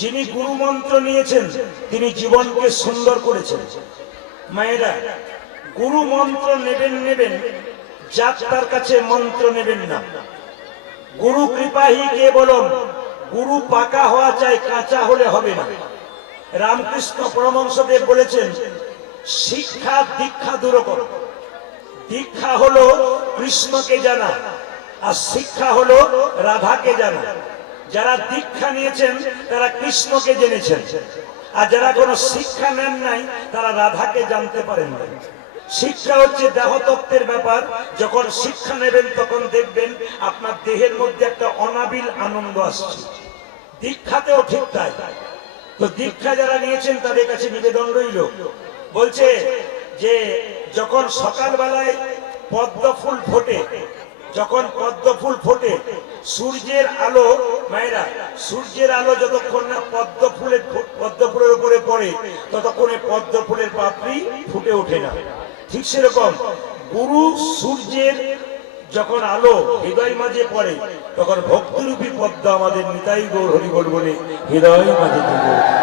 যিনি গুরু মন্ত্র নিয়েছেন তিনি জীবনকে সুন্দর করেছেন। মায়েরা, গুরু মন্ত্র নেবেন, যার কাছে মন্ত্র নেবেন না। গুরু কৃপাহি কেবলম, গুরু পাকা হওয়া চাই, কাঁচা হলে হবে না। রামকৃষ্ণ পরমহংসদেব বলেছেন, শিক্ষা দীক্ষা দুরকম। দীক্ষা হলো কৃষ্ণকে জানা, আর শিক্ষা হলো রাধাকে জানা। যারা দীক্ষা নিয়েছেন তারা কৃষ্ণকে জেনেছেন, আর যারা কোনো শিক্ষা নেন নাই তারা রাধাকে জানতে পারেন না। শিক্ষা হচ্ছে দেহতত্ত্বের ব্যাপার। যখন শিক্ষা নেবেন তখন দেখবেন আপনার দেহের মধ্যে একটা অনাবিল আনন্দ আসছে। দীক্ষাতেও ঠিক তাই। তো দীক্ষা যারা নিয়েছেন তাদের কাছে নিবেদন রইল, বলছে যে যখন সকালবেলায় পদ্ম ফুল ফোটে, যখন পদ্ম ফুল ফোটে, সূর্যের আলো, মায়েরা, সূর্যের আলো যতক্ষণ না পদ্ম ফুলের উপরে পড়ে ততক্ষণে পদ্ম ফুলের পাপড়ি ফুটে ওঠে না। ঠিক সেরকম গুরু সূর্যের যখন আলো হৃদয় মাঝে পড়ে তখন ভক্তিরূপী পদ্ম আমাদের নিতাই গৌর হরিবল বলে হৃদয় মাঝে জেগে ওঠে।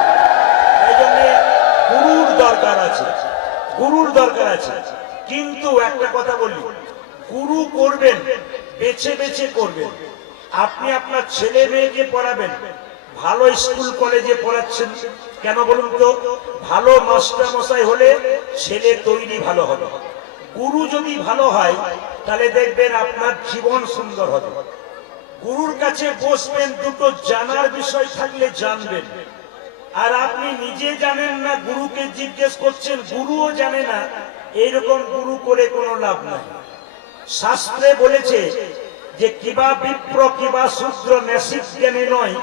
এই জন্য গুরুর দরকার আছে, গুরুর দরকার আছে। কিন্তু একটা কথা বলি, গুরু করবেন বেছে বেছে করবেন। আপনি আপনার ছেলে মেয়েকে পড়াবেন, ভালো স্কুল কলেজে পড়াচ্ছেন কেন বলুন তো? ভালো মাস্টার মশাই হলে ছেলে তৈরি ভালো হবে। গুরু যদি ভালো হয় তাহলে দেখবেন আপনার জীবন সুন্দর হবে। গুরুর কাছে বসবেন, দুটো জানার বিষয় থাকলে জানবেন। আর আপনি নিজে জানেন না, গুরুকে জিজ্ঞেস করছেন, গুরুও জানে না, এইরকম গুরু করে কোনো লাভ নাই। শাস্ত্রে বলেছে যে কিবা বিপ্র কিবা শূদ্র নেশিক জ্ঞানে নয়,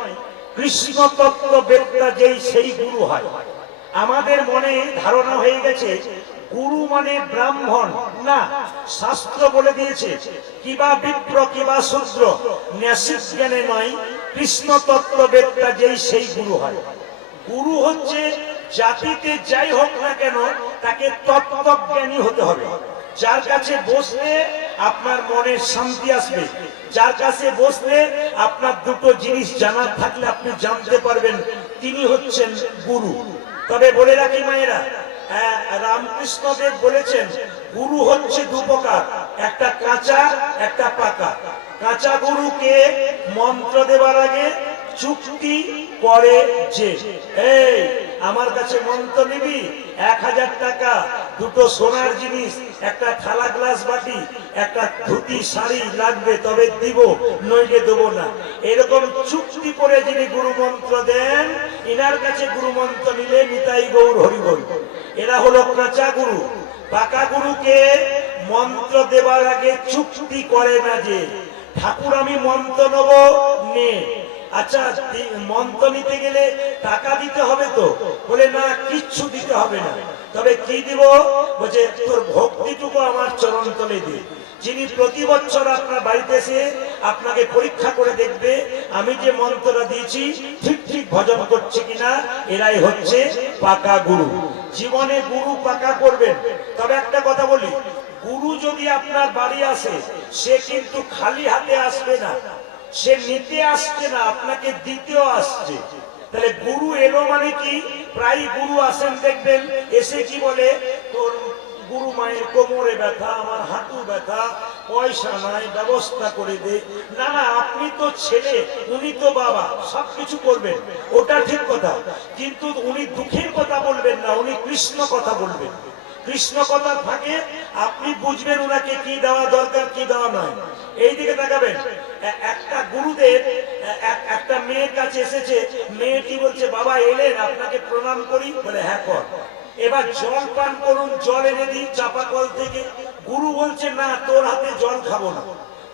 কৃষ্ণ তত্ত্ব বেত্তা যেই সেই গুরু হয়। আমাদের মনে ধারণা হয়ে গেছে গুরু মানে ব্রাহ্মণ। না, শাস্ত্র বলে দিয়েছে কিবা বিপ্র কিবা শূদ্র নেশিক জ্ঞানে নয়, কৃষ্ণ তত্ত্ব বেত্তা যেই সেই গুরু হয়। গুরু হচ্ছে জাতিতে যাই হোক না কেন তাকে তত্ত্বজ্ঞানী হতে হবে। যার কাছে বসলে আপনার মনে শান্তি আসবে, যার কাছে বসলে আপনার দুটো জিনিস জানার থাকলে আপনি জানতে পারবেন, তিনি হচ্ছেন গুরু। তবে বলে রাখি মায়েরা, রামকৃষ্ণদেব বলেছেন গুরু হচ্ছে দু প্রকার, একটা কাঁচা একটা পাকা। কাঁচা গুরুকে মন্ত্র দেবার আগে চুক্তি করে যে, এই আমার কাছে মন্ত্র নিবি, 1000 টাকা, দুটো সোনার জিনিস, একটা থালা গ্লাস বাটি, একটা ধুতি শাড়ি লাগবে তবে দিব, নইলে দেবো না। এরকম চুক্তি করে যিনি গুরু মন্ত্র দেন, ইনার কাছে গুরু মন্ত্র নিলে নিতাই গৌর হরিবল। এরা হলো কাঁচা গুরু। পাকা গুরুকে মন্ত্র দেবার আগে চুক্তি করে না যে ঠাকুর আমি মন্ত্র নেব, নে। আচ্ছা, মন্ত্র নিতে গেলে টাকা দিতে হবে তো? বলে না, কিচ্ছু দিতে হবে না। তবে কি দিব? বলছে তোর ভক্তিটুকু আমার চরণ তলে দে। যিনি প্রতি বছর আপনার বাড়িতে এসে আপনাকে পরীক্ষা করে দেখবে আমি যে মন্ত্রটা দিয়েছি ঠিক ঠিক ভজন করছে কিনা, এরাই হচ্ছে পাকা গুরু। জীবনে গুরু পাকা করবেন। তবে একটা কথা বলি, গুরু যদি আপনার বাড়ি আসে সে কিন্তু খালি হাতে আসবে না, সে নিতে আসছে না, আপনাকে দিতেও আসছে। তাহলে গুরু এলো মানে কি? প্রায় গুরু আসেন দেখবেন এসে কি বলে, তোর গুরু মায়ের কোমরে ব্যথা, আমার হাঁটু ব্যথা, পয়সা নাই, ব্যবস্থা করে দে। না না, আপনি তো ছেলে, উনি তো বাবা, সবকিছু করবেন, ওটা ঠিক কথা। কিন্তু উনি দুঃখের কথা বলবেন না, উনি কৃষ্ণ কথা বলবেন। কৃষ্ণ কথার ফাঁকে আপনি বুঝবেন ওনাকে কি দেওয়া দরকার, কি দেওয়া নয়। এই দিকে তাকাবেন। একটা গুরুদেব একটা মেয়ের কাছে এসেছে, মেয়েটি বলছে বাবা এলেন, আপনাকে প্রণাম করি। বলে হ্যাঁ কর। এবার জল পান করুন, জল এনে দিই চাপা কল থেকে। গুরু বলছে না, তোর হাতে জল খাবো না।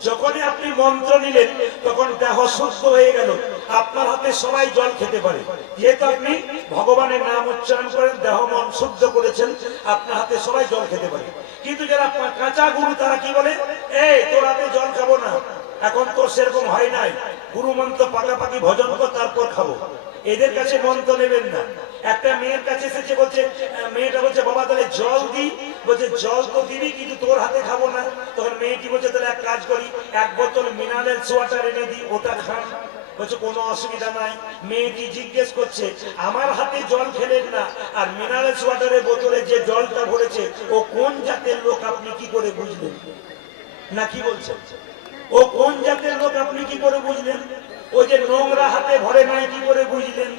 যখনই আপনি মন্ত্র নিলেন তখন দেহ শুদ্ধ হয়ে গেল, আপনার হাতে সবাই জল খেতে পারে। যেহেতু আপনি ভগবানের নাম উচ্চারণ করেন, দেহ মন শুদ্ধ করেছেন, আপনার হাতে সবাই জল খেতে পারে। কিন্তু যারা কাঁচা গুরু তারা কি বলে, এই তোর হাতে জল খাবো না। এখন তো সেরকম হয় নাই, গুরু মন্ত্র পাকাপাকি ভজন কর তারপর খাবো। এদের কাছে মন্ত্র নেবেন না। একটা মেয়ের কাছে এসেছে, বলছে, মেয়েটা বলছে বাবা তাহলে জল দি। বলছে জল তো দিবি কিন্তু তোর হাতে খাবো না। তখন মেয়েটি বলছে তাহলে এক কাজ করি, 1 বোতল মিনারেলস ওয়াটার এনে দিই, ওটা খান। বলছে কোনো অসুবিধা নাই। মেয়েটি জিজ্ঞেস করছে আমার হাতে জল খেলেন না, আর মিনারেলস ওয়াটারের বোতলে যে জলটা ভরেছে ও কোন জাতের লোক আপনি কি করে বুঝলেন? না কি বলছেন? ও কোন জাতের লোক আপনি কি করে বুঝলেন? ও যে নোংরা হাতে ভরে নাই কি করে বুঝলেন?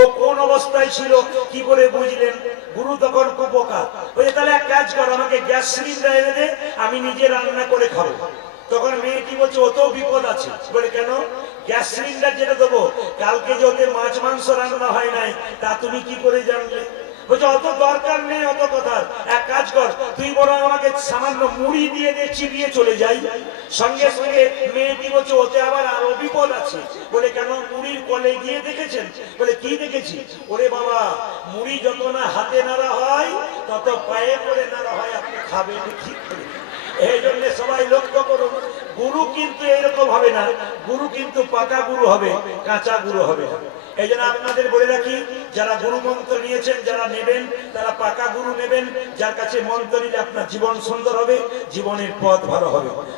ও কোন অবস্থায় ছিল কি করে বুঝলেন? গুরু তখন খুব বোকা। বলে তাহলে এক কাজ কর, আমাকে গ্যাস সিলিন্ডার এনে দে, আমি নিজে রান্না করে খাবো। তখন মেয়েটি বলছে ও তো বিপদ আছে। বলে কেন? গ্যাস সিলিন্ডার যেটা দেবো, কালকে যে ওতে মাছ মাংস রান্না হয় নাই তা তুমি কি করে জানলে? বলছে অত দরকার নেই অত কথা, এক কাজ কর তুই বরং আমাকে সামান্য মুড়ি দিয়ে দে, চিবিয়ে চলে যাই। সঙ্গে সঙ্গে মেয়েটি বলছে ওতে আবার আরো বিপদ আছে। বলে কেন? মুড়ির কলে গিয়ে দেখেছেন? বলে কি দেখেছি? ওরে বাবা, মুড়ি যত না হাতে নাড়া হয় তত পায়ে করে নাড়া হয়, আপনি খাবেন কি করে? এই জন্য সবাই লক্ষ্য করুন, গুরু কিন্তু এরকম হবে না, গুরু কিন্তু পাকা গুরু হবে, কাঁচা গুরু হবে। এই জন্য আপনাদের বলে রাখি, যারা গুরু মন্ত্র নিয়েছেন, যারা নেবেন তারা পাকা গুরু নেবেন, যার কাছে মন্ত্র নিলে আপনার জীবন সুন্দর হবে, জীবনের পথ ভালো হবে।